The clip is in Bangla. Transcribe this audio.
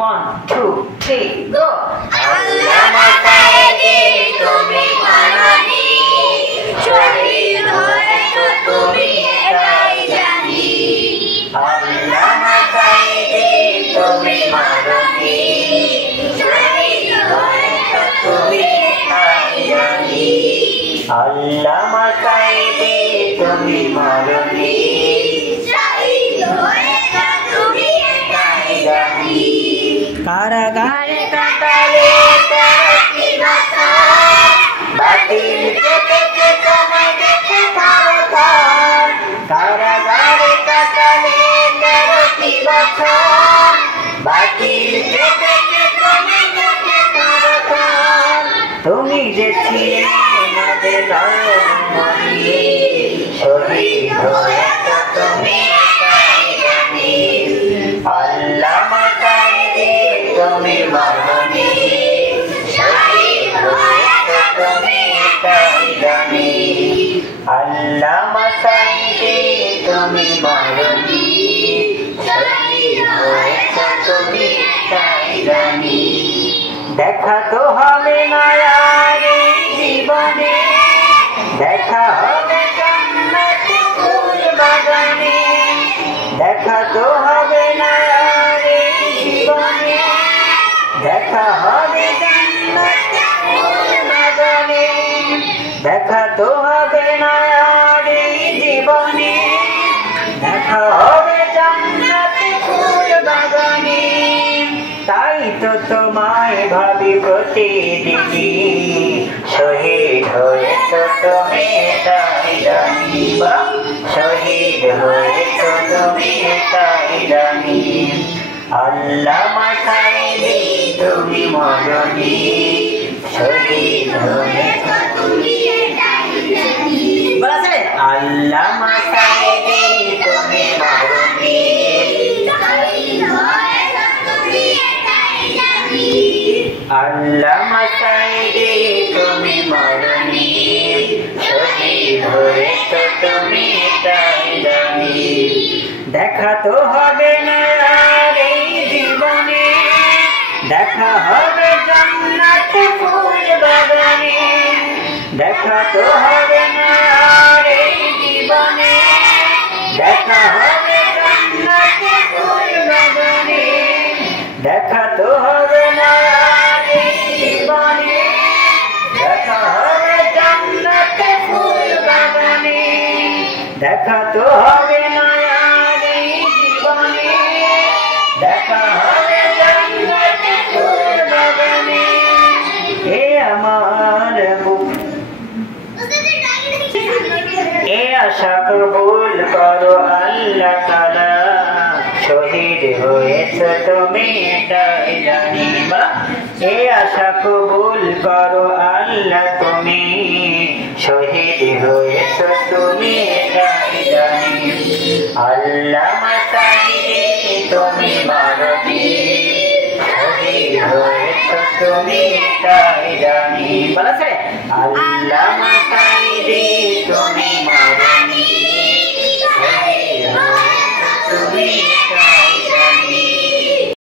1 2 3 go আল্লামা সাইদি তুমি মাননী শহীদ হয়েছো তুমি এটাই জানি আল্লামা সাইদি তুমি মাননী শহীদ হয়েছো তুমি এটাই জানি আল্লামা সাইদি তুমি মাননী শহীদ হয়েছো তুমি এটাই জানি কারাগারে কাটালে তেরোটি বছর বাতিল কেটেছে তোমায় দেখে কারখান কারাগারে কাটালে তেরোটি বছর বাতিল কেটেছে তোমায় দেখে কারখান তুমি যে ছিলে আমাদের রহমনি শহীদ হয়েছো তুমি এটাই জানি আল্লামা সাইদি তুমি মাননী শহীদ হয়েছো তুমি এটাই জানি আল্লামা সাইদি তুমি মাননী শহীদ হয়েছো তুমি এটাই জানি দেখা তো হবে না আর এই জীবনে দেখা হবে জান্নাতে ফুল বাগানে দেখা তো হবে না আর এই জীবনে দেখা হবে জান্নাতে ফুল বাগানে দেখা তো হবে না আর এই জীবনে দেখা হবে জান্নাতে ফুল বাগানে তাই তো তোমায় ভাবি প্রতিদিনই শহীদ হয়েছো তুমি এটাই জানি শহীদ হয়েছো তুমি এটাই জানি আল্লামা সাইদি তুমি মাননী শহীদ হয়েছো তুমি এটাই জানি আল্লামা সাইদি তুমি মাননী শহীদ হয়েছো তুমি এটাই জানি আল্লামা সাইদি তুমি মাননী শহীদ হয়েছো তুমি এটাই জানি দেখা তো হবে না আর এই জীবনে দেখা হবে জান্নাতে ফুল বাগানে দেখা তো হবে না আর এই জীবনে দেখা হবে জান্নাতে ফুল বাগানে দেখা তো হবে না আর এই জীবনে দেখা হবে জান্নাতে ফুল বাগানে দেখা তো হবে না আর এই জীবনে দেখা হবে জান্নাতে ফুল বাগানে এ আমার বুক এ আশা কবুল করো আল্লাহ তাআলা শহীদ হয়েছো তুমি এটাই জানি এ আশা কবুল করো আল্লাহ তুমি শহীদ হয়েছো তুমি এটাই জানি আল্লামা সাইদি তুমি মাননী শহীদ হয়েছো তুমি এটাই জানি আল্লামা সাইদি